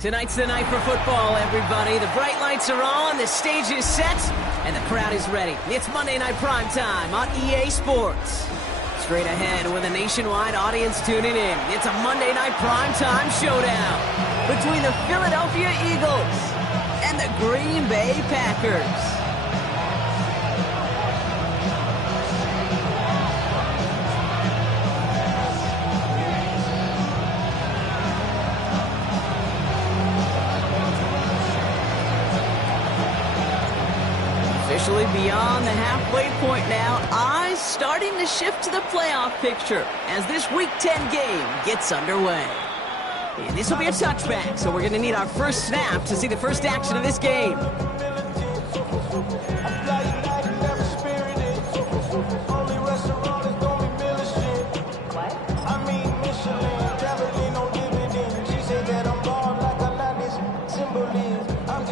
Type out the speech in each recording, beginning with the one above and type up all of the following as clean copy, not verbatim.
Tonight's the night for football, everybody. The bright lights are on, the stage is set, and the crowd is ready. It's Monday Night Primetime on EA Sports. Straight ahead with a nationwide audience tuning in. It's a Monday Night Primetime showdown between the Philadelphia Eagles and the Green Bay Packers. Officially beyond the halfway point now, eyes starting to shift to the playoff picture as this Week 10 game gets underway. And this will be a touchback, so we're going to need our first snap to see the first action of this game.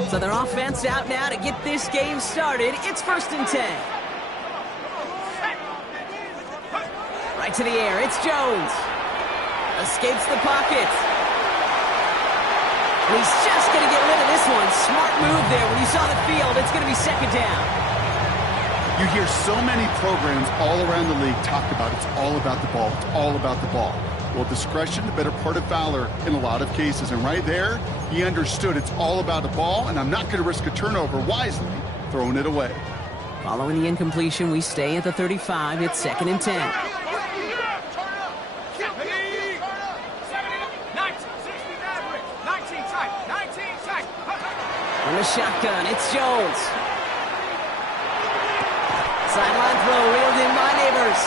So their offense out now to get this game started. It's 1st and 10. Right to the air. It's Jones. Escapes the pocket. And he's just going to get rid of this one. Smart move there. When you saw the field, it's going to be 2nd down. You hear so many programs all around the league talk about it's all about the ball. It's all about the ball. Well, discretion, the better part of valor in a lot of cases. And right there, he understood it's all about the ball, and I'm not going to risk a turnover, wisely throwing it away. Following the incompletion, we stay at the 35. It's 2nd and 10. From the shotgun, it's Jones. Sideline throw reeled in by Neighbors.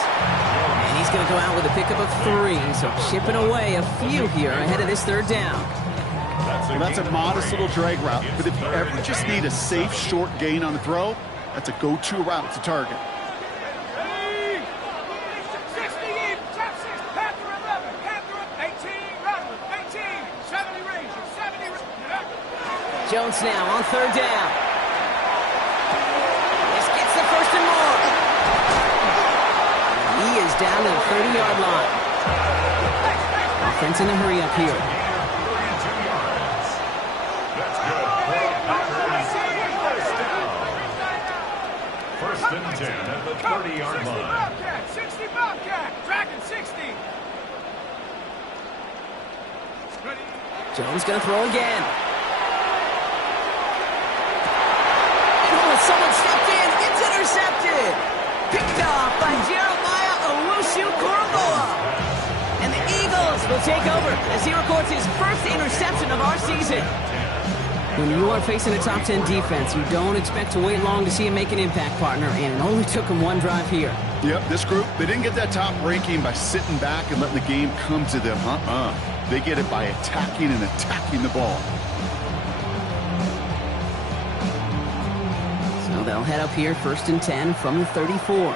And he's going to go out with a pickup of 3, so chipping away a few here ahead of this 3rd down. Well, that's a modest little drag route, but if you ever just need a safe, short gain on the throw, that's a go-to route to target. Jones now on 3rd down. This gets the 1st and more. He is down to the 30-yard line. Offense in a hurry up here. First and 10 at the 30-yard line. 60 Bobcat, tracking 60. Jones going to throw again. Someone stepped in. It's intercepted. Picked off by Jeremiah Owusu-Koramoah. And the Eagles will take over as he records his first interception of our season. When you are facing a top 10 defense, you don't expect to wait long to see him make an impact, partner. And it only took him one drive here. Yep, this group, they didn't get that top ranking by sitting back and letting the game come to them. They get it by attacking and attacking the ball. So they'll head up here, 1st and 10 from the 34.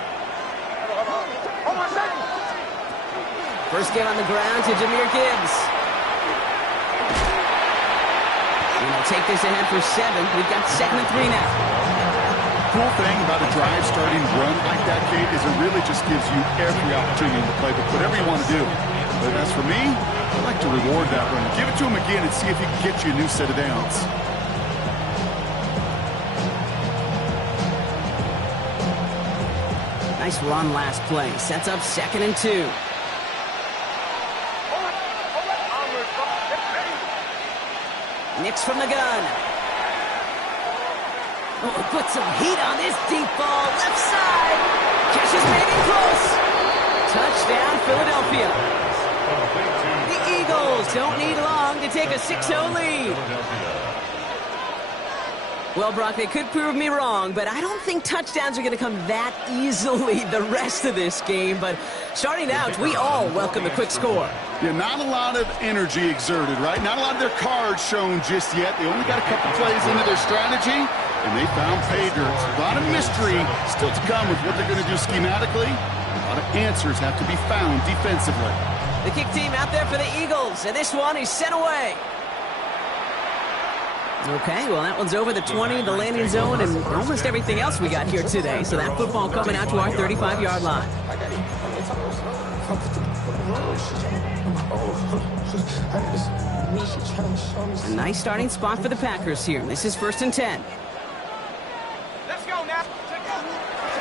First game on the ground to Jahmyr Gibbs. And they'll take this ahead for 7. We've got 2nd and 3 now. Cool thing about a drive starting run like that, Kate, is it really just gives you every opportunity in the playbook, whatever you want to do. But as for me, I like to reward that run. Give it to him again and see if he can get you a new set of downs. Nice run last play. Sets up 2nd and 2. Nix from the gun. Oh, put some heat on this deep ball. Left side. Catches maybe close. Touchdown, Philadelphia. The Eagles don't need long to take a 6-0 lead. Well, Brock, they could prove me wrong, but I don't think touchdowns are going to come that easily the rest of this game. But starting out, we all welcome the quick score. Yeah, not a lot of energy exerted, right? Not a lot of their cards shown just yet. They only got a couple plays into their strategy, and they found pay dirt. A lot of mystery still to come with what they're going to do schematically. A lot of answers have to be found defensively. The kick team out there for the Eagles, and this one is sent away. Okay, well, that one's over the 20, the landing zone, and almost everything else we got here today. So that football coming out to our 35-yard line. A nice starting spot for the Packers here. This is 1st and 10. Let's go now.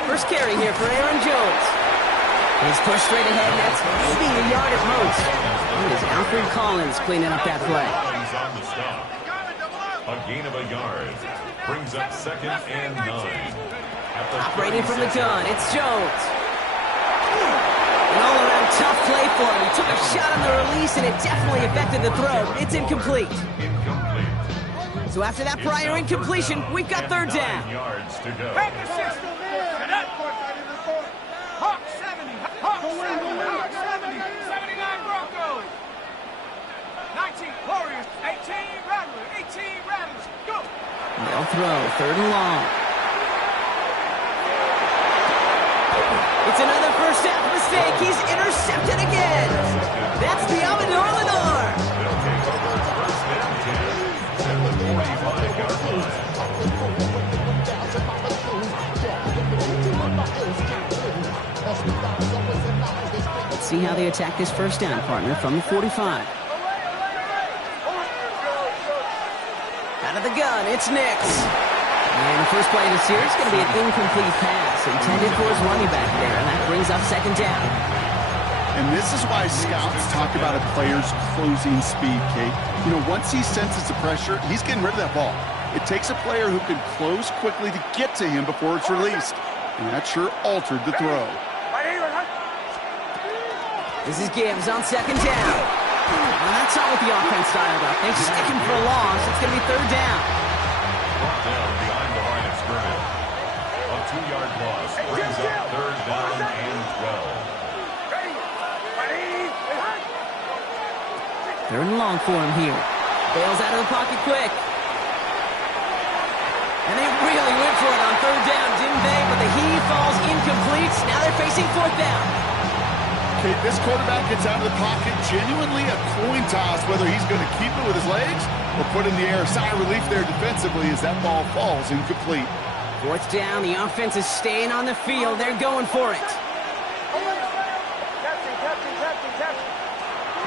First carry here for Aaron Jones. He's pushed straight ahead, and that's maybe a yard at most. It is Alfred Collins cleaning up that play. On the stop. A gain of a yard. Brings up 2nd and 9. Operating from the gun, it's Jones. An all-around tough play for him. He took a shot on the release, and it definitely affected the throw. It's incomplete. So after that prior incompletion, we've got 3rd down. Yards to go. Packers 60. Hawk 70. Hawk 70. Hawk 70. 79 Broncos. 19 Warriors. 18 Rattlers. 18 Rattlers. Go. They'll throw 3rd and long. It's another first half mistake. He's intercepted again. That's the Amador Lenore. They'll take over 1st and 10 at the 45-yard line. Let's see how they attack this first down, partner, from the 45. Out of the gun, it's Nix. And the first play of the series is going to be an incomplete pass intended for his running back there, and that brings up 2nd down. And this is why scouts talk about a player's closing speed, Kate. You know, once he senses the pressure, he's getting rid of that ball. It takes a player who can close quickly to get to him before it's released. And that sure altered the throw. This is Gibbs on 2nd down. Well, that's not what the offense styled up. They stick him for a loss. It's going to be 3rd down. Brought down behind the line of scrimmage. A 2-yard loss brings up 3rd down and 12. 3rd and long for him here. Bails out of the pocket quick. And they really went for it on 3rd down, didn't they? But the heave falls incomplete. Now they're facing 4th down. Okay, this quarterback gets out of the pocket, genuinely a coin toss whether he's going to keep it with his legs or put in the air. Sigh of relief there defensively as that ball falls incomplete. 4th down, the offense is staying on the field. They're going for it.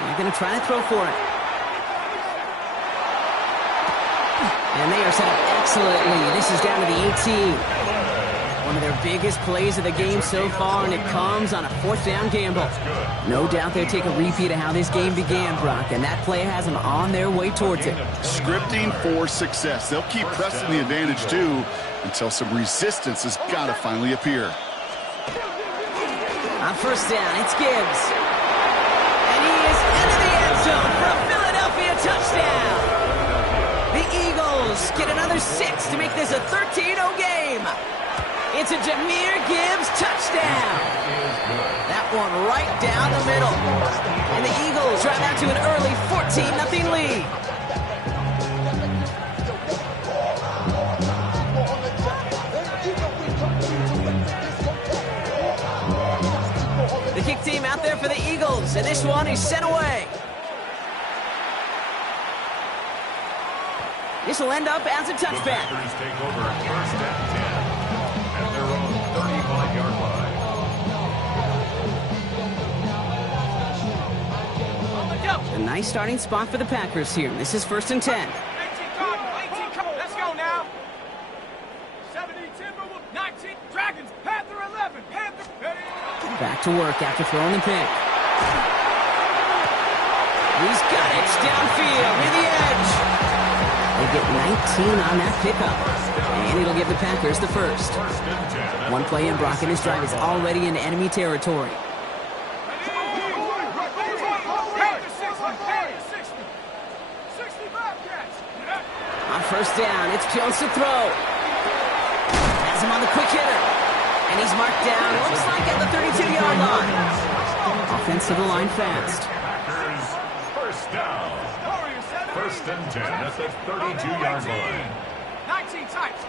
They're going to try to throw for it. And they are set up excellently. This is down to the 18. One of their biggest plays of the game so far, and it comes on a 4th down gamble. No doubt they'll take a repeat of how this game began, Brock, and that play has them on their way towards it. Scripting for success. They'll keep pressing the advantage, too, until some resistance has got to finally appear. On 1st down, it's Gibbs. And he is into the end zone for a Philadelphia touchdown. The Eagles get another 6 to make this a 13-0 game. It's a Jahmyr Gibbs touchdown. That one right down the middle. And the Eagles drive out to an early 14-0 lead. The kick team out there for the Eagles, and this one is sent away. This will end up as a touchback. The Packers take over 1st and 10 at their own 35-yard line. A nice starting spot for the Packers here. This is 1st and 10. 18 Let's go now. 70 Timberwolves. 19 Dragons. Panther 11. Panther. Back to work after throwing the pick. He's got it downfield near the edge. They get 19 on that pickup. And it'll give the Packers the first. One play in, Brock, and his drive is already in enemy territory. On 1st down, it's Jones to throw. Has him on the quick hitter. And he's marked down, looks like at the 32-yard line. Offense to the line fast. Packers 1st down. 1st and 10 at the 32-yard line. 19 times.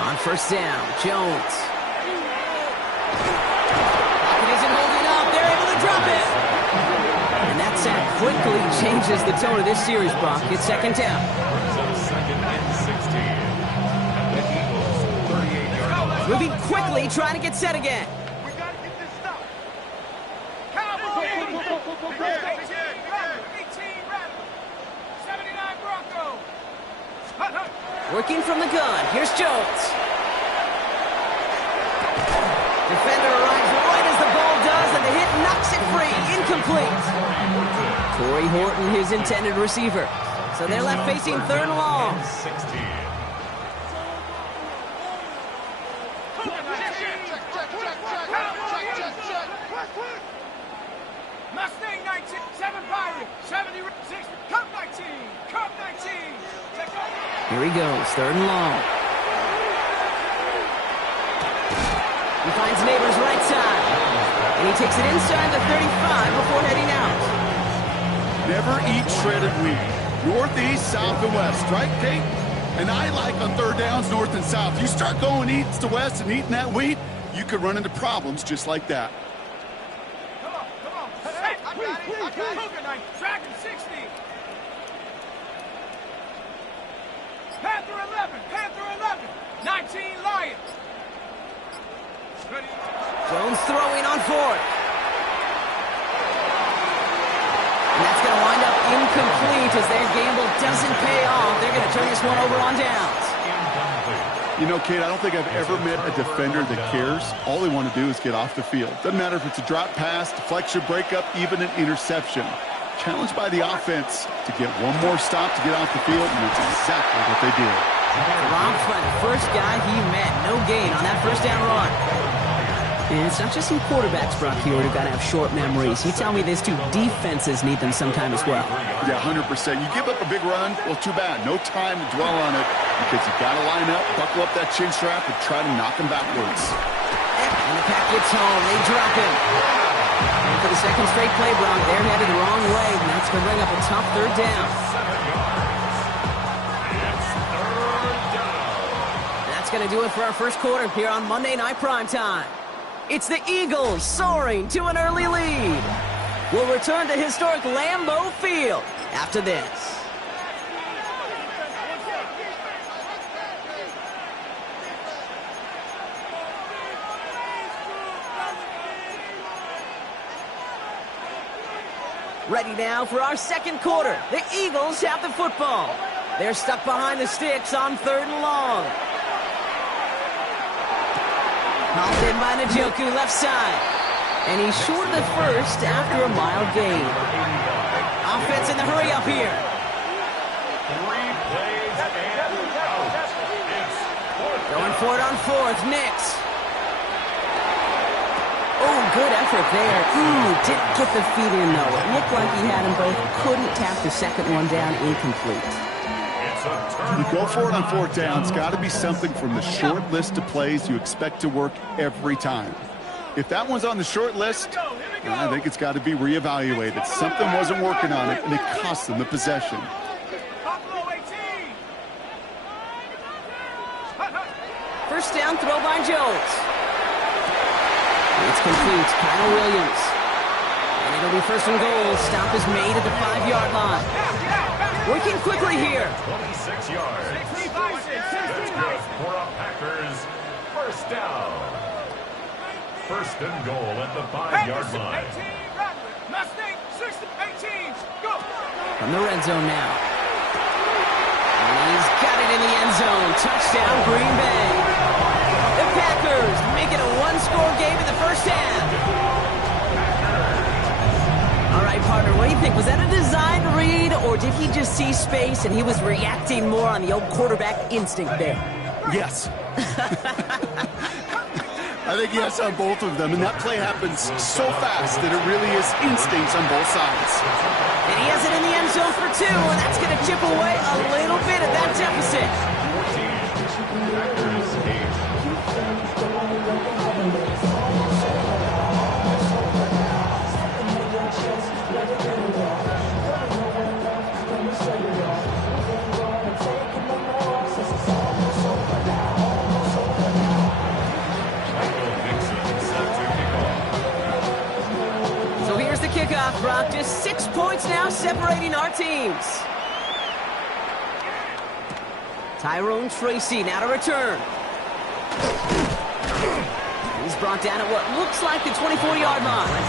On 1st down, Jones. Pocket isn't holding up. They're able to drop it. And that sack quickly changes the tone of this series, Brock. It's 2nd down. 2nd and 16 at the Eagles 38-yard line. Moving quickly, trying to get set again. We got to get this stop. Cowboys. 18 Rattlers. Working from the gun. Here's Jones. Defender arrives right as the ball does, and the hit knocks it free. Incomplete. Torrey Horton, his intended receiver. So they're left facing third and long. 16. Mustang 19, 7 Pirate, 76, Cup 19, Cup 19. Here he goes, third and long. He finds Neighbors right side. And he takes it inside the 35 before heading out. Never eat shredded wheat. Northeast, south, and west, right, Kate? And I like on third downs, north and south. You start going east to west and eating that wheat, you could run into problems just like that. Come on. Set. I got it. Cougar Knight, Dragon 60. Panther 11, 19 Lions. Ready. Jones throwing on fourth. And that's going to wind up incomplete as their gamble doesn't pay off. They're going to turn this one over on downs. You know, Kate, I don't think I've ever met a defender that cares. All they want to do is get off the field. Doesn't matter if it's a drop pass, deflection, breakup, even an interception. Challenged by the offense to get one more stop to get off the field, and that's exactly what they did. Robbed by the first guy he met. No gain on that first down run. And it's not just some quarterbacks, Brock, here who've got to have short memories. You tell me these two defenses need them sometime as well. Yeah, 100%. You give up a big run, well, too bad. No time to dwell on it because you got to line up, buckle up that chin strap, and try to knock him backwards. And the pack gets home. They drop him. And for the second straight play, Brock, they're headed the wrong way, and that's going to bring up a tough third down. That's going to do it for our first quarter here on Monday Night Primetime. It's the Eagles soaring to an early lead. We'll return to historic Lambeau Field after this. Ready now for our second quarter. The Eagles have the football. They're stuck behind the sticks on third and long. Hauled in by Njoku, left side. And he's short of the first after a mild gain. Offense in the hurry up here. 3 plays and out. It's Going for it on fourth, Nix. Oh, good effort there. Didn't get the feet in, though. It looked like he had them both. Couldn't tap the second one down, incomplete. You go for it on fourth down. It's got to be something from the short list of plays you expect to work every time. If that one's on the short list, I think it's got to be reevaluated. Something wasn't working on it, and it cost them the possession. First down throw by Jones. It's complete. Kyle Williams. And it'll be first and goal. Stop is made at the 5-yard line. Working quickly here. 26 yards. That's good for a Packers first down. First and goal at the 5-yard line. Mustang 18, go. From the red zone now. And he's got it in the end zone. Touchdown, Green Bay. The Packers make it a one-score game in the first half. All right, partner, what do you think? Was that a design read, or did he just see space and he was reacting more on the old quarterback instinct there? Yes. I think yes on both of them, and that play happens so fast that it really is instincts on both sides. And he has it in the end zone for 2, and that's going to chip away a little bit at that deficit. Kickoff, Brock. Just 6 points now separating our teams. Tyrone Tracy now to return. He's brought down at what looks like the 24-yard line.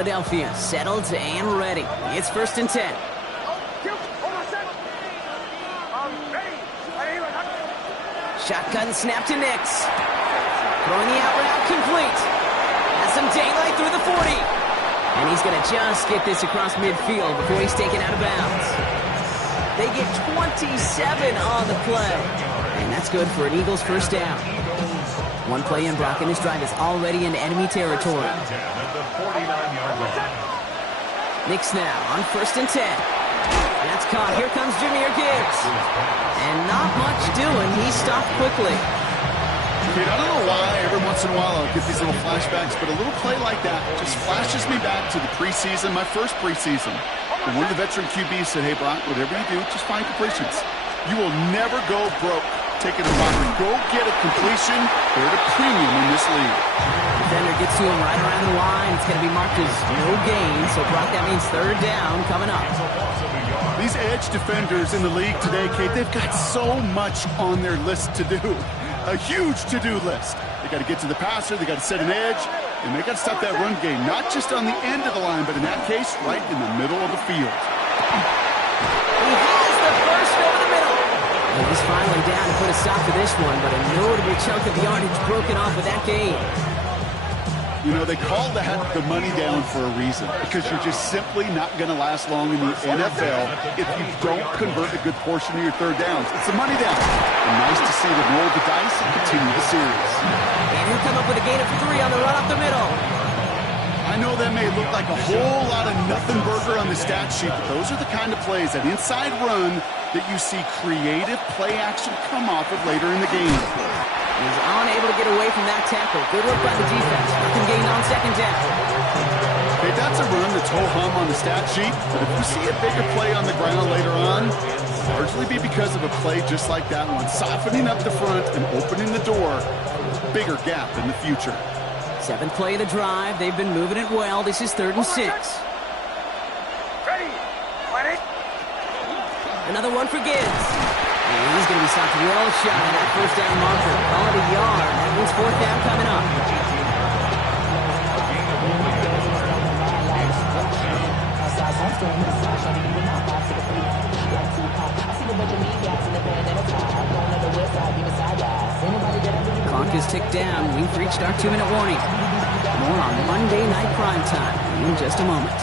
Philadelphia settled and ready. It's 1st and 10. Shotgun snap to Nix. Throwing the out route complete. Has some daylight through the 40. And he's going to just get this across midfield before he's taken out of bounds. They get 27 on the play. And that's good for an Eagles first down. One play in, Brock, and this drive is already in enemy territory. Nix now on 1st and 10. That's caught. Here comes Jahmyr Gibbs. And not much doing. He stopped quickly. Dude, I don't know why every once in a while I'll get these little flashbacks, but a little play like that just flashes me back to the preseason, my first preseason. And one of the veteran QBs said, hey, Brock, whatever you do, just find completions. You will never go broke taking a lottery. Go get a completion. They're at a premium in this league. Defender gets to him right around the line. It's going to be marked as no gain. So, Brock, that means 3rd down coming up. These edge defenders in the league today, Kate, they've got so much on their list to do. A huge to-do list. They got to get to the passer, they got to set an edge, and they got to stop that run game, not just on the end of the line, but in that case, right in the middle of the field. He has the first over the middle. And he's finally down to put a stop to this one, but a notable chunk of yardage broken off with that gain. You know, they call that the money down for a reason, because you're just simply not going to last long in the NFL if you don't convert a good portion of your 3rd downs. It's a money down. And nice to see them roll the dice and continue the series. And he'll come up with a gain of 3 on the run up the middle. I know that may look like a whole lot of nothing burger on the stat sheet, but those are the kind of plays, that inside run, that you see creative play action come off of later in the game. He's unable to get away from that tackle. Good work by the defense. Nothing gained on 2nd down. Okay, that's a run that's ho-hum on the stat sheet, but if you see a bigger play on the ground later on, largely be because of a play just like that one, softening up the front and opening the door, bigger gap in the future. 7th play of the drive. They've been moving it well. This is 3rd and 6. Another one for Gibbs. And he's going to be stopped well shot at that 1st down marker. Call it a yard. That means 4th down coming up. Clock is ticked down. We've reached our 2-minute warning. More on Monday Night Primetime in just a moment.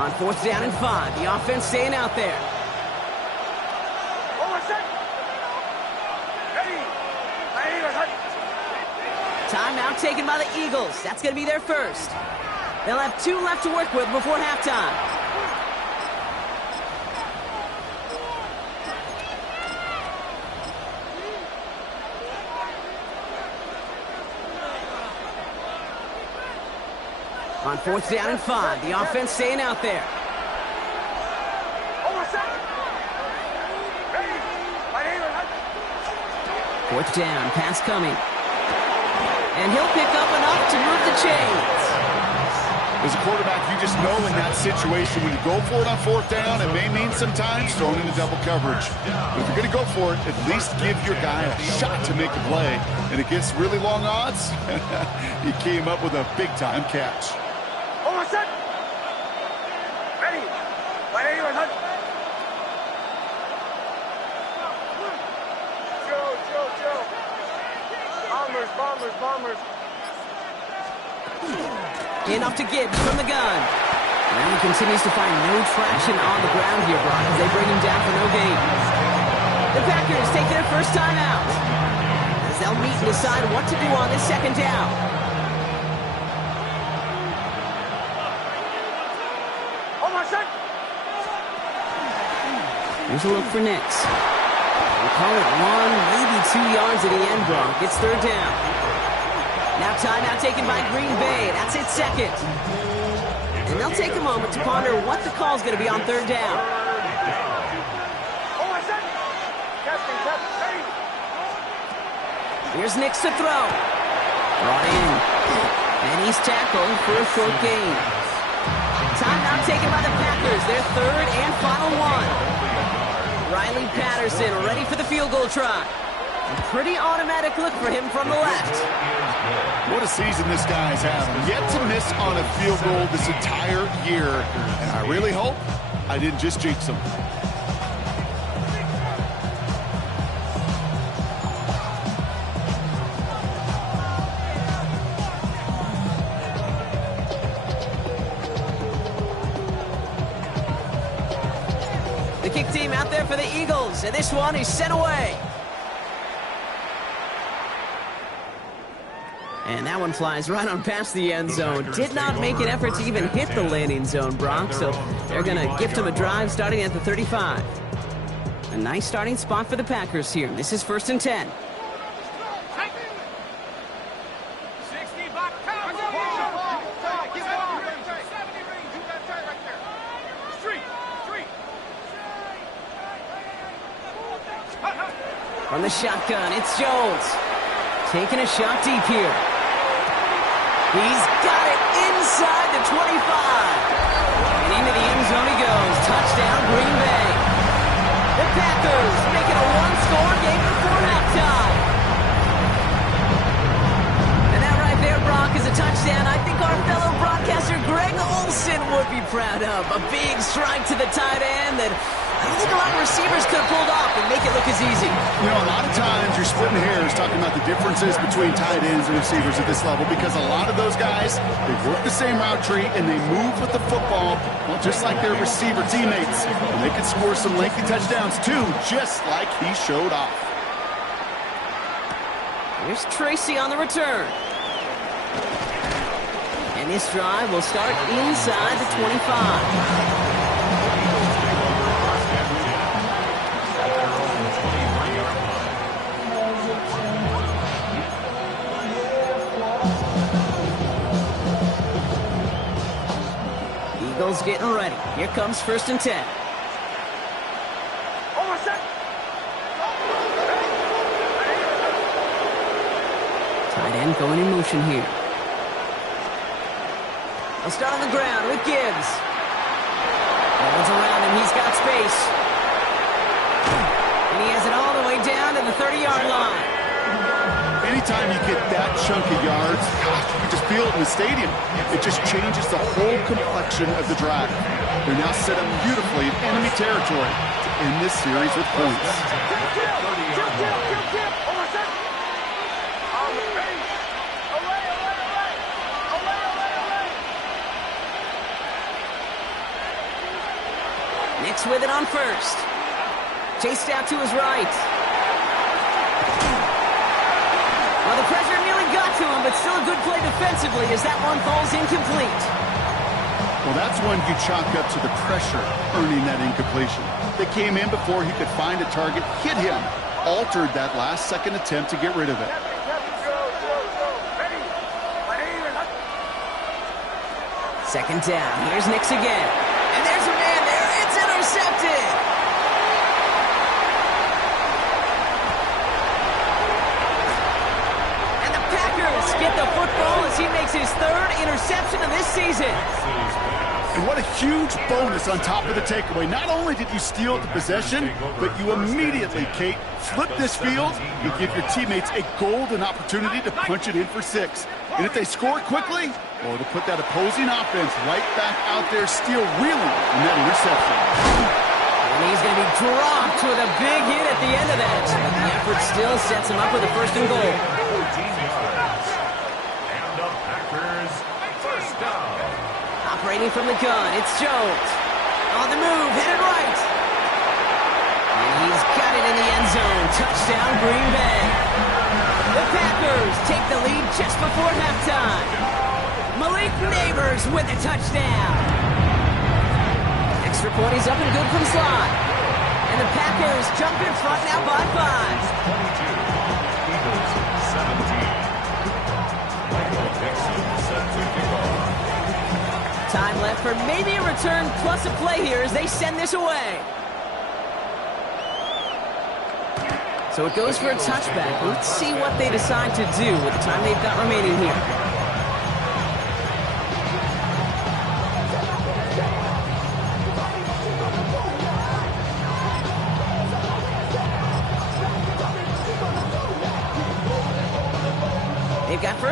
On 4th down and 5, the offense staying out there. Timeout taken by the Eagles. That's going to be their first. They'll have 2 left to work with before halftime. On 4th down and 5, the offense staying out there. Fourth down, pass coming. And he'll pick up enough to move the chains. As a quarterback, you just know in that situation, when you go for it on 4th down, it may mean sometimes throwing into double coverage. But if you're going to go for it, at least give your guy a shot to make a play. And against really long odds, he came up with a big-time catch. Bombers. Handoff to Gibbs from the gun. Now he continues to find no traction on the ground here, Brock, as they bring him down for no gain. The Packers take their first time out, as they'll meet and decide what to do on this 2nd down. Here's a look for Nix. We'll call it 1, maybe 2 yards at the end, Brock. It's 3rd down. Now timeout taken by Green Bay. That's its 2nd. And they'll take a moment to ponder what the call's going to be on 3rd down. Here's Nix to throw. Brought in. And he's tackled for a short gain. Timeout taken by the Packers, their third and final one. Riley Patterson ready for the field goal try. A pretty automatic look for him from the left. What a season this guy's having. Yet to miss on a field goal this entire year. And I really hope I didn't just jinx him. The kick team out there for the Eagles, and this one is sent away. And that one flies right on past the end zone. Did not make an effort to even hit the landing zone, Brock, so they're going to gift him a drive starting at the 35. A nice starting spot for the Packers here. This is 1st and 10. From the shotgun, it's Jones. Taking a shot deep here. He's got it inside the 25. And into the end zone he goes. Touchdown, Green Bay. The Packers make it a one-score game before halftime. And that right there, Brock, is a touchdown I think our fellow broadcaster Greg Olsen would be proud of. A big strike to the tight end that I don't think a lot of receivers could have pulled off and make it look as easy. You know, a lot of times you're splitting hairs talking about the differences between tight ends and receivers at this level because a lot of those guys, they work the same route tree and they move with the football, well, just like their receiver teammates. And they can score some lengthy touchdowns too, just like he showed off. Here's Tracy on the return. And this drive will start inside the 25. Eagles getting ready. Here comes 1st and 10. Tight end going in motion here. They'll start on the ground with Gibbs. No one's around him. He's got space. And he has it all the way down to the 30-yard line. Anytime you get that chunk of yards, gosh, you can just feel it in the stadium. It just changes the whole complexion of the drive. They're now set up beautifully in enemy territory to end this series with points. Nix with it on 1st. Chased out to his right. Well, the pressure nearly got to him, but still a good play defensively as that one falls incomplete. Well, that's one you chalk up to the pressure earning that incompletion. They came in before he could find a target, hit him, altered that last-second attempt to get rid of it. Second down. Here's Nix again. And there's a man there. It's intercepted. And the Packers get the football as he makes his 3rd interception of this season. And what a huge bonus on top of the takeaway. Not only did you steal the possession, but you immediately, Kate, flip this field and give your teammates a golden opportunity to punch it in for 6. And if they score quickly, well, to put that opposing offense right back out there, still reeling in that interception. And he's going to be dropped with a big hit at the end of that. The effort still sets him up with a 1st and goal. 14 yards. And the Packers, 1st down. Operating from the gun, it's Jones. On the move, headed right. And he's got it in the end zone. Touchdown, Green Bay. The Packers take the lead just before halftime. Malik Neighbors with a touchdown. Extra point is up and good from slot. And the Packers jump in front now by 5. 22, Eagles 17. Michael Dixon set to kick off. Time left for maybe a return plus a play here as they send this away. So it goes for a touchback. Let's see what they decide to do with the time they've got remaining here.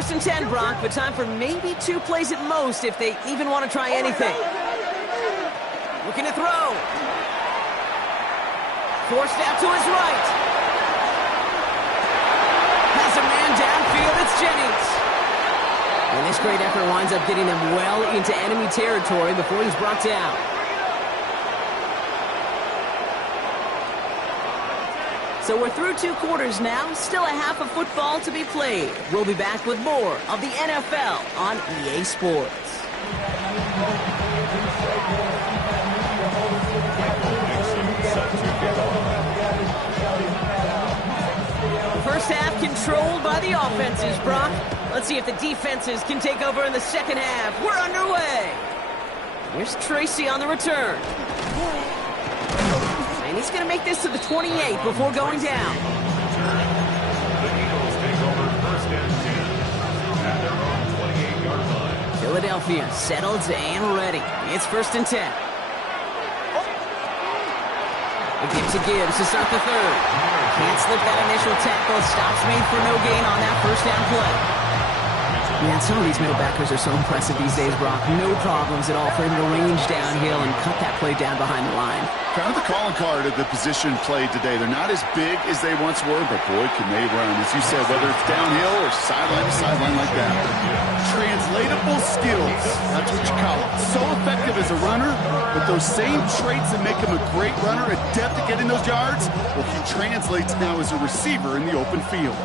first and 10, Brock, but time for maybe 2 plays at most if they even want to try anything. Looking to throw. Forced out to his right. Has a man downfield. It's Jennings. And this great effort winds up getting them well into enemy territory before he's brought down. So we're through 2 quarters now. Still a half of football to be played. We'll be back with more of the NFL on EA Sports. First half controlled by the offenses, Brock. Let's see if the defenses can take over in the second half. We're underway. Here's Tracy on the return. And he's going to make this to the 28 before going down. The Eagles take over first and 10 at their own 28-yard line. Philadelphia settled and ready. It's first and 10. It gives to Gibbs to start the third. Can't slip that initial tackle. Stops made for no gain on that first down play. Man, some of these middle backers are so impressive these days, Brock. No problems at all for him to range downhill and cut that play down behind the line. Kind of the calling card of the position played today. They're not as big as they once were, but boy, can they run. As you said, whether it's downhill or sideline to sideline like that. Translatable skills. That's what you call it. So effective as a runner, but those same traits that make him a great runner, adept at getting those yards, well, he translates now as a receiver in the open field.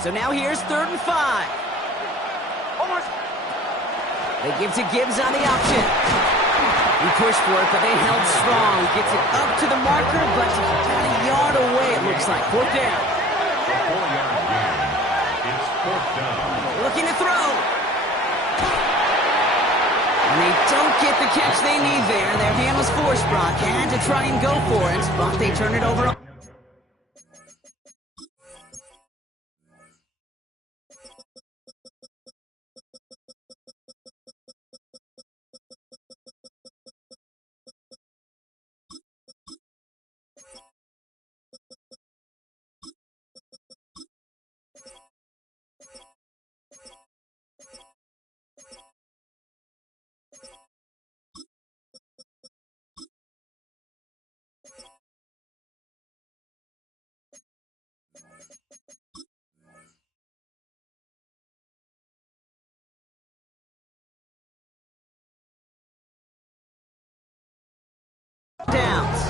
So now here's 3rd and 5. They give to Gibbs on the option. He pushed for it, but they held strong. Gets it up to the marker, but about a yard away, it looks like. 4th down. 4-yard gain. It's 4th down. Looking to throw. And they don't get the catch they need there. Their hand was forced, Brock. Had to try and go for it, but they turn it over. Downs.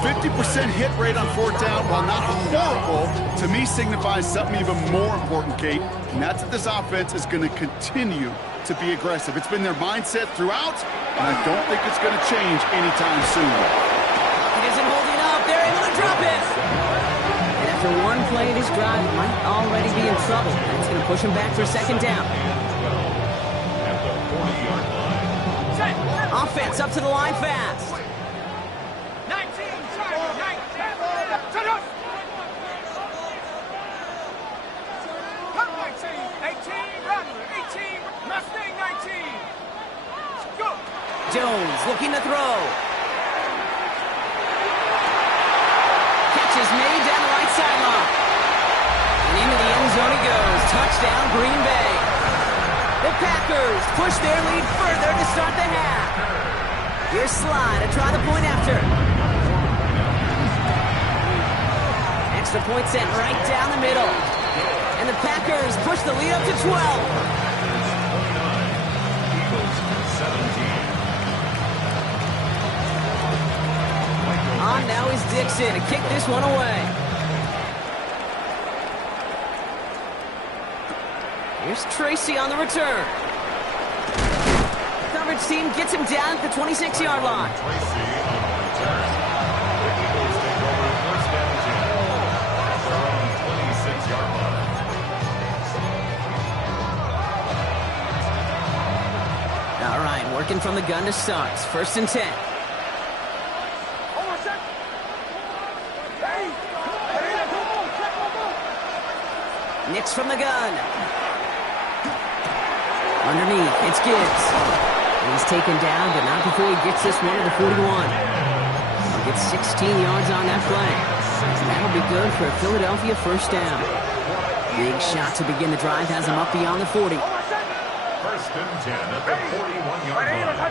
50% hit rate on 4th down, while not horrible, to me signifies something even more important, Kate, and that's that this offense is going to continue to be aggressive. It's been their mindset throughout, and I don't think it's going to change anytime soon. It isn't holding up. They're able to drop it. And after one play, this drive might already be in trouble. That's going to push him back for 2nd down. At the 40-yard line. Offense up to the line fast. 19, 18, Rattler, 18, Mustang 19. Go. Jones looking to throw. Catch is made down the right sideline. And into the end zone he goes. Touchdown, Green Bay. The Packers push their lead further to start the half. Here's Sly to try the point after. Extra point sent right down the middle. And the Packers push the lead up to 12. Eagles 17. On now is Dixon to kick this one away. Here's Tracy on the return. Coverage team gets him down at the 26-yard line. Tracy on the return. The Eagles take over first down 10 at their own 26-yard line. All right, working from the gun to start. 1st and 10. Nix from the gun. Underneath, it's Gibbs. And he's taken down, but not before he gets this one to the 41. He'll get 16 yards on that play. And that'll be good for a Philadelphia first down. Big shot to begin the drive has him up beyond the 40. First and 10 at the 41-yard line.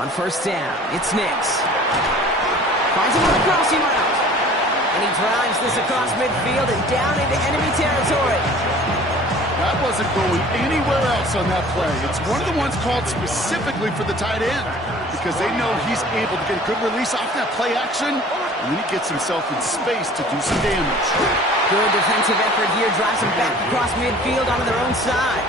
On first down, it's Nix. Finds him on the crossing route. And he drives this across midfield and down into enemy territory. That wasn't going anywhere else on that play. It's one of the ones called specifically for the tight end because they know he's able to get a good release off that play action, and then he gets himself in space to do some damage. Good defensive effort here, drives him back across midfield onto their own side.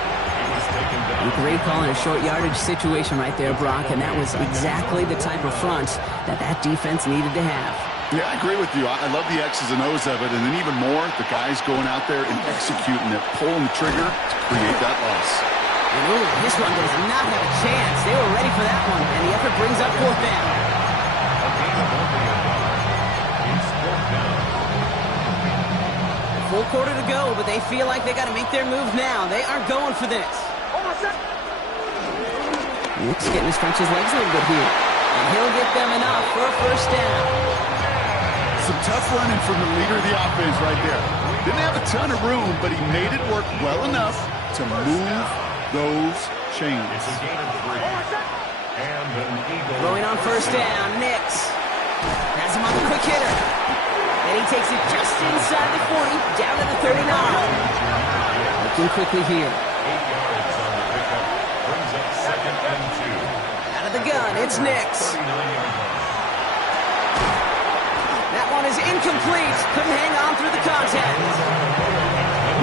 A great call in a short yardage situation right there, Brock, and that was exactly the type of front that defense needed to have. Yeah, I agree with you. I love the X's and O's of it, and then even more, the guys going out there and executing it, pulling the trigger to create that loss. And ooh, this one does not have a chance. They were ready for that one, and the effort brings up fourth down. Full quarter to go, but they feel like they got to make their move now. They aren't going for this. Nick's getting to stretch his legs a little bit here, and he'll get them enough for a first down. Some tough running from the leader of the offense right there. Didn't have a ton of room, but he made it work well enough to move those chains. It's a gain of 3. And an Eagle. Throwing on first down, Nix. Has him on the quick hitter. And he takes it just inside the 40, down to the 39. Looking quickly here. 8 yards on the pickup. Brings up second and 2. Out of the gun, it's Nix. That one is incomplete. Couldn't hang on through the contact.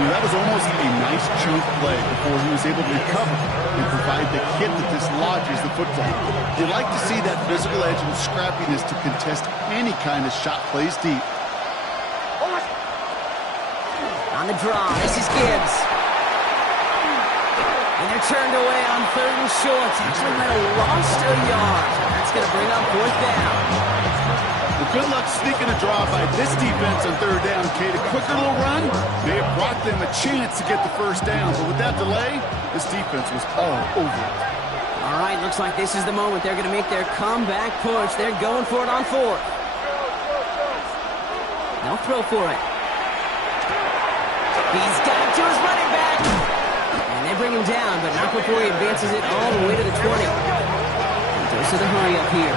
That was almost a nice chunk play before he was able to recover and provide the hit that dislodges the football. You like to see that physical edge and scrappiness to contest any kind of shot plays deep. On the draw, this is Gibbs. And they're turned away on third and short. Actually might have lost a yard. That's going to bring up fourth down. Well, good luck sneaking a draw by this defense on third down, Kate. A quicker little run may have brought them a chance to get the first down. But with that delay, this defense was all over it. All right, looks like this is the moment they're going to make their comeback push. They're going for it on fourth. They'll throw for it. He's got it to his running back. And they bring him down, but not before he advances it all the way to the 20. He goes to the hurry-up here.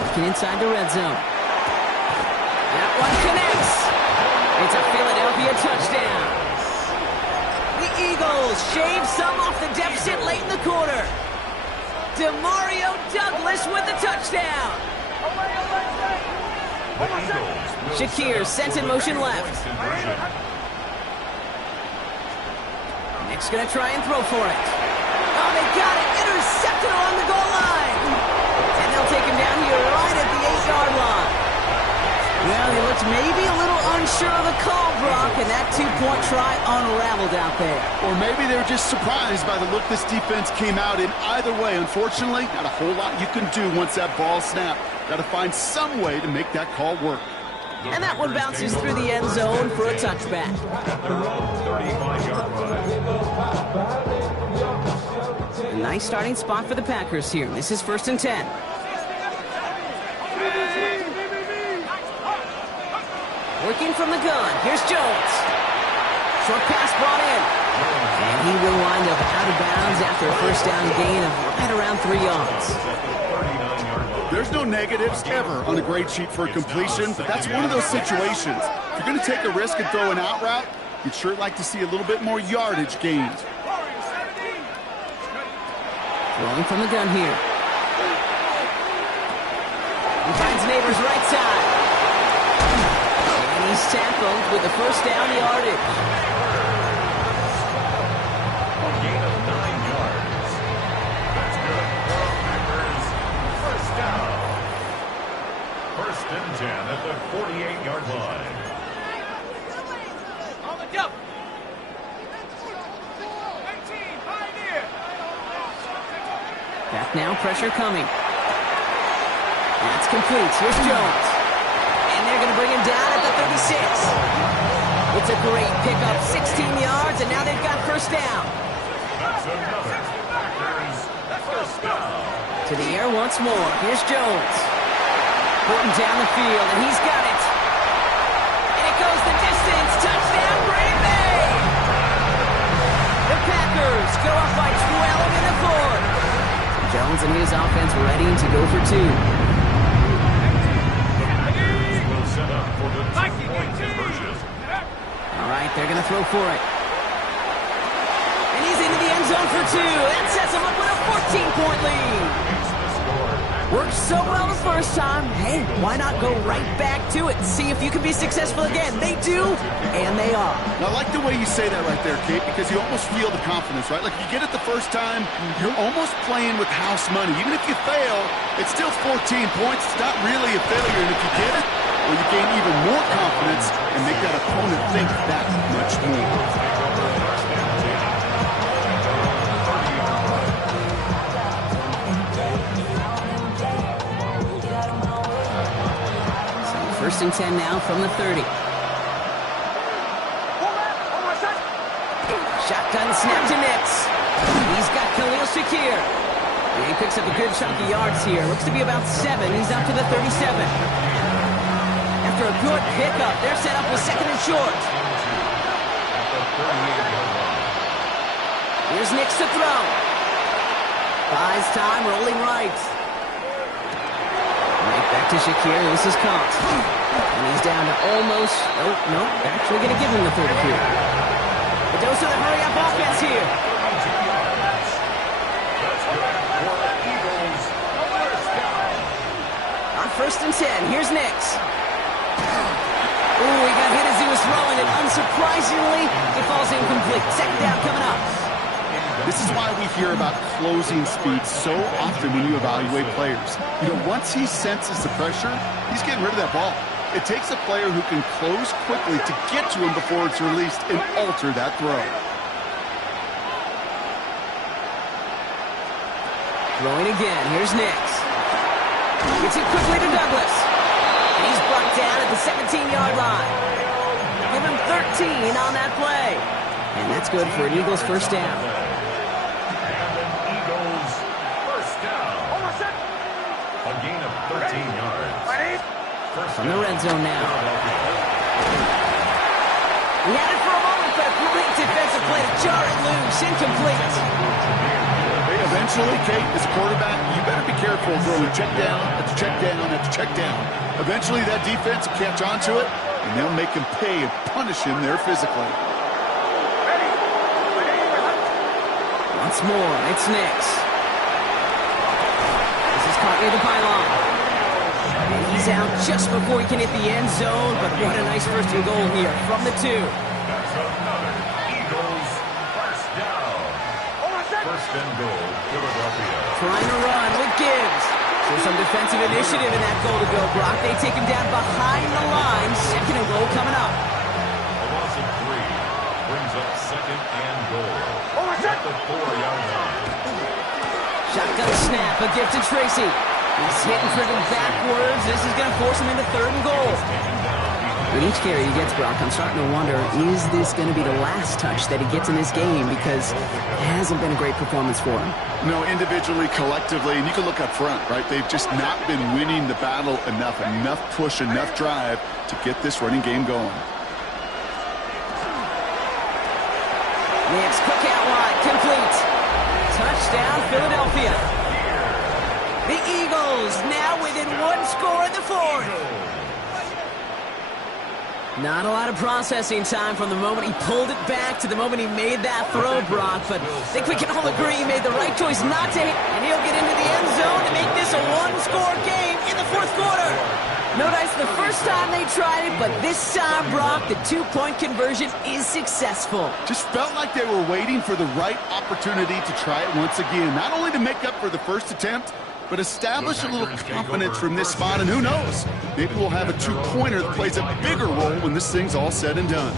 Looking inside the red zone. That one connects. It's a Philadelphia touchdown. The Eagles shave some off the deficit late in the quarter. Demario Douglas with the touchdown. Shakir sent in motion left. Nick's going to try and throw for it. Oh, they got it. Intercepted along the goal line. And they'll take him down here right at the 8-yard line. Well, he looks maybe a little unsure of the call, Brock, and that two-point try unraveled out there. Or maybe they were just surprised by the look this defense came out in. Either way, unfortunately, not a whole lot you can do once that ball snapped. Got to find some way to make that call work. And that one bounces through the end zone for a touchback. At their own 35-yard line. A nice starting spot for the Packers here. This is first and 10. Working from the gun. Here's Jones. Short pass brought in. And he will wind up out of bounds after a first down gain of right around 3 yards. There's no negatives ever on a grade sheet for a completion, but that's one of those situations. If you're going to take a risk and throw an out route, you'd sure like to see a little bit more yardage gained. Throwing from the gun here. He finds Neighbors right side. And he's tackled with the first down yardage. A gain of 9 yards. That's good. Packers, first down. First and 10 at the 48-yard line. On the double. 18, Pioneer. Back now, pressure coming. That's complete. Here's Jones. And they're going to bring him down at the 36. It's a great pickup, 16 yards, and now they've got first down. That's another Packers First down. To the air once more. Here's Jones. Putting down the field, and he's got it. And it goes the distance. Touchdown, Green Bay! The Packers go up by 12 in the fourth. Jones and his offense ready to go for two. Will set up for the two-point conversion. All right, they're going to throw for it. And he's into the end zone for two. That sets him up with a 14-point lead. Worked so well the first time. Hey, why not go right back to it and see if you can be successful again? They do, and they are. Now, I like the way you say that right there, Kate, because you almost feel the confidence, right? Like, you get it the first time, you're almost playing with house money. Even if you fail, it's still 14 points. It's not really a failure, and if you get it, well, you gain even more confidence and make that opponent think that much more. First and 10 now from the 30. Shotgun snap to Nix. He's got Khalil Shakir. And he picks up a good chunk of yards here. Looks to be about 7. He's up to the 37. After a good pickup, they're set up with second and short. Here's Nix to throw. Buys time, rolling right. Right back to Shakir. This is caught. And he's down to almost... Oh, no. Actually going to give him the 30 here. A dose of the hurry-up offense here. On first and 10, here's Nix. Ooh, he got hit as he was throwing it. Unsurprisingly, it falls incomplete. Second down coming up. This is why we hear about closing speed so often when you evaluate players. You know, once he senses the pressure, he's getting rid of that ball. It takes a player who can close quickly to get to him before it's released and alter that throw. Throwing again. Here's Nix. Gets it quickly to Douglas. And he's brought down at the 17-yard line. Give him 13 on that play. And that's good for an Eagles first down. A gain of 13 yards. From the red zone now. He had it for a moment, but a great defensive play to jar it loose. Incomplete. Eventually, Kate, as a quarterback, you better be careful throwing check down after check down after check down. Eventually, that defense will catch on to it, and they'll make him pay and punish him there physically. Once more, it's Nix. This is caught near the pylon. And he's out just before he can hit the end zone, but what a nice first and goal here from the 2. That's another Eagles first down. First and goal, Philadelphia. Trying to run with Gibbs. So some defensive initiative in that goal to go, Brock. They take him down behind the line. Second and goal coming up. A loss of 3 brings up second and goal. At the 4-yard line. Shotgun snap, a gift to Tracy. He's hit and driven backwards. This is going to force him into third and goal. With each carry he gets, Brock, I'm starting to wonder, is this going to be the last touch that he gets in this game? Because it hasn't been a great performance for him. No, individually, collectively, and you can look up front, right? They've just not been winning the battle enough push, enough drive to get this running game going. Nix, quick out wide, complete. Touchdown, Philadelphia. The Eagles now within 1 score in the fourth. Not a lot of processing time from the moment he pulled it back to the moment he made that throw, Brock. But I think we can all agree he made the right choice not to hit. And he'll get into the end zone to make this a 1-score game in the fourth quarter. No dice the first time they tried it, but this time, Brock, the 2-point conversion is successful. Just felt like they were waiting for the right opportunity to try it once again. Not only to make up for the first attempt, but establish a little confidence from this spot. And who knows, maybe we'll have a 2-pointer that plays a bigger role when this thing's all said and done.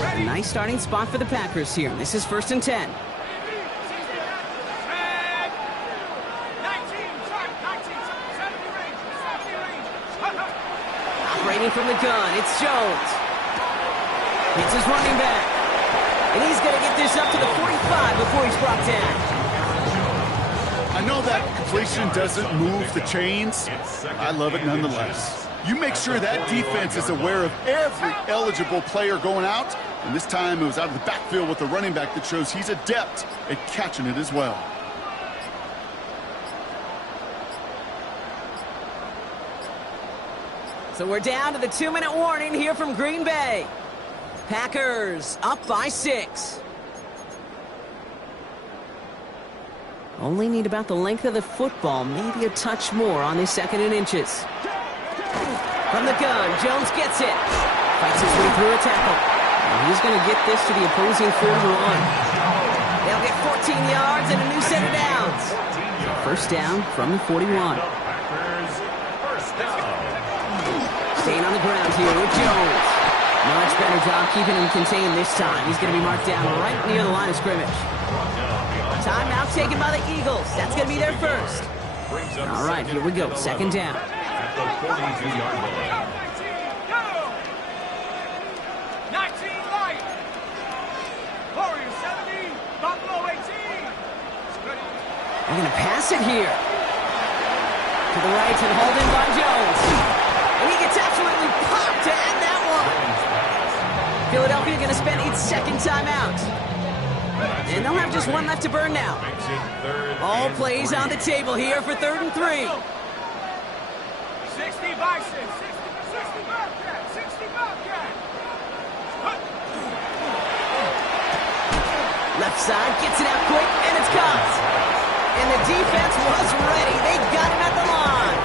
A nice starting spot for the Packers here. This is first and 10. Bringing from the gun, it's Jones. It's his running back. And he's going to get this up to the 45 before he's brought down. I know that completion doesn't move the chains. I love it nonetheless. You make sure that defense is aware of every eligible player going out. And this time it was out of the backfield with the running back that shows he's adept at catching it as well. So we're down to the 2-minute warning here from Green Bay. Packers up by 6. Only need about the length of the football, maybe a touch more on this 2nd and inches. From the gun, Jones gets it. Fights his way through a tackle. And he's going to get this to the opposing 41. They'll get 14 yards and a new set of downs. First down from the 41. Staying on the ground here with Jones. Much better job keeping him contained this time. He's going to be marked down right near the line of scrimmage. Timeout taken by the Eagles. That's going to be their first. All right, here we go. 2nd down. At the 42-yard line. 19 light. Warriors 70, Buffalo 18. They're going to pass it here. To the right and hauled in by Jones. And he gets absolutely popped to end that one. Philadelphia going to spend its 2nd timeout. And they'll have just one left to burn now. All plays on the table here for 3rd and 3. 60 Bison, 60 Bobcat, 60 Bobcat. Left side gets it out quick, and it's caught. And the defense was ready. They got him at the line.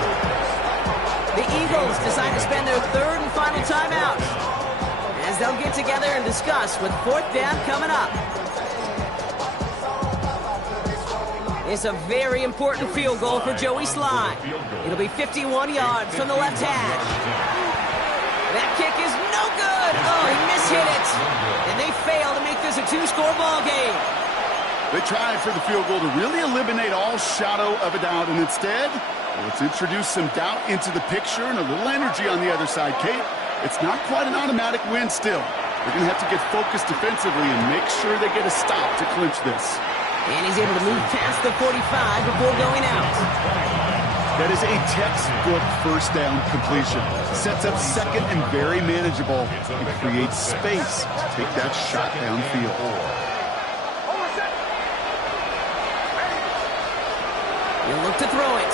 The Eagles decide to spend their 3rd and final timeout as they'll get together and discuss with 4th down coming up. It's a very important field goal for Joey Sly. It'll be 51 yards from the left hash. That kick is no good. Oh, he mishit it. And they fail to make this a 2-score ball game. They tried for the field goal to really eliminate all shadow of a doubt, and instead, let's introduce some doubt into the picture and a little energy on the other side, Kate. It's not quite an automatic win still. They're going to have to get focused defensively and make sure they get a stop to clinch this. And he's able to move past the 45 before going out. That is a textbook first down completion. Sets up 2nd and very manageable and creates space to take that shot downfield. He'll look to throw it.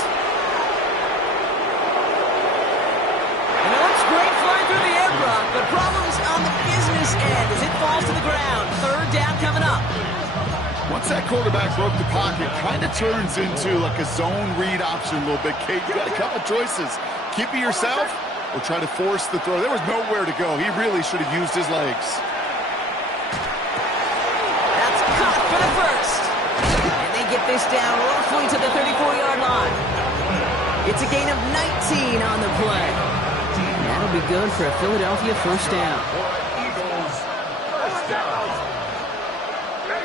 And it looks great flying through the air, Brock, but problems on the business end as it falls to the ground. 3rd down coming up. Once that quarterback broke the pocket, kind of turns into like a zone read option a little bit, Kate. You got a couple choices. Keep it yourself or try to force the throw. There was nowhere to go. He really should have used his legs. That's caught for the first. And they get this down roughly to the 34-yard line. It's a gain of 19 on the play. And that'll be good for a Philadelphia first down. Eagles, first down.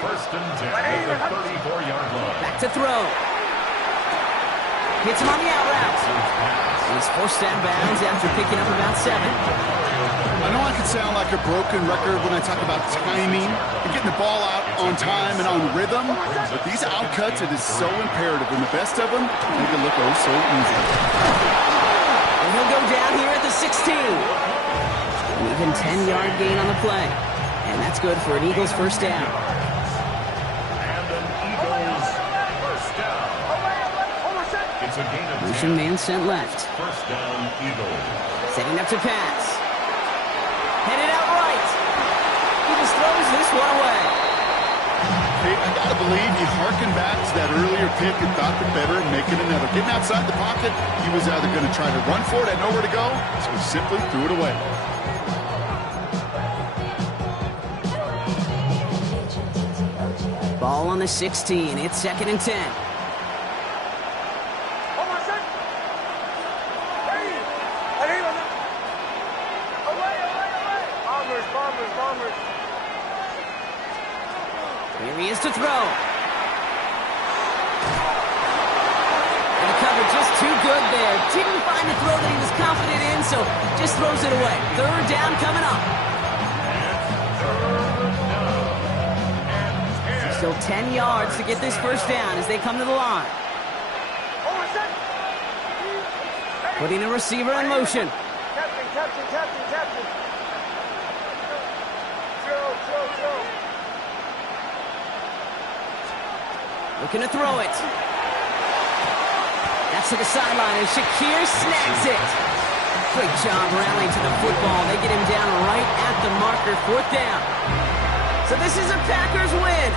1st and 10 at the 34-yard line. Back to throw. Hits him on the out route. He's forced out of bounds after picking up about 7. I know I can sound like a broken record when I talk about timing and getting the ball out on time and on rhythm, but these outcuts, it is so imperative, and the best of them make it look oh so easy. And he'll go down here at the 16. Even 10-yard gain on the play. And that's good for an Eagles first down. It's a gain of Motion man sent left. First down, Eagles. Setting up to pass. Headed out right. He just throws this one away. Hey, I gotta believe he harkened back to that earlier pick and thought the better of making another. Getting outside the pocket, he was either going to try to run for it, had nowhere to go, so he simply threw it away. Ball on the 16. It's 2nd and 10. Here he is to throw. And the cover just too good there. Didn't find a throw that he was confident in, so just throws it away. Third down coming up. Still 10 yards to get this first down as they come to the line. Putting a receiver in motion. Captain. Throw. Looking to throw it. That's to the sideline, and Shakir snags it. Great job rallying to the football. They get him down right at the marker, fourth down. So this is a Packers win.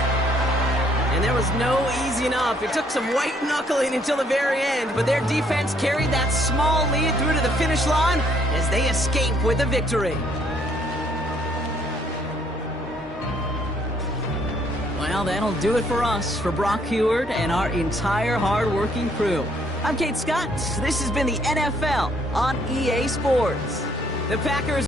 And there was no easing up. It took some white knuckling until the very end, but their defense carried that small lead through to the finish line as they escape with a victory. Well, that'll do it for us, for Brock Heward and our entire hard-working crew. I'm Kate Scott. This has been the NFL on EA Sports. The Packers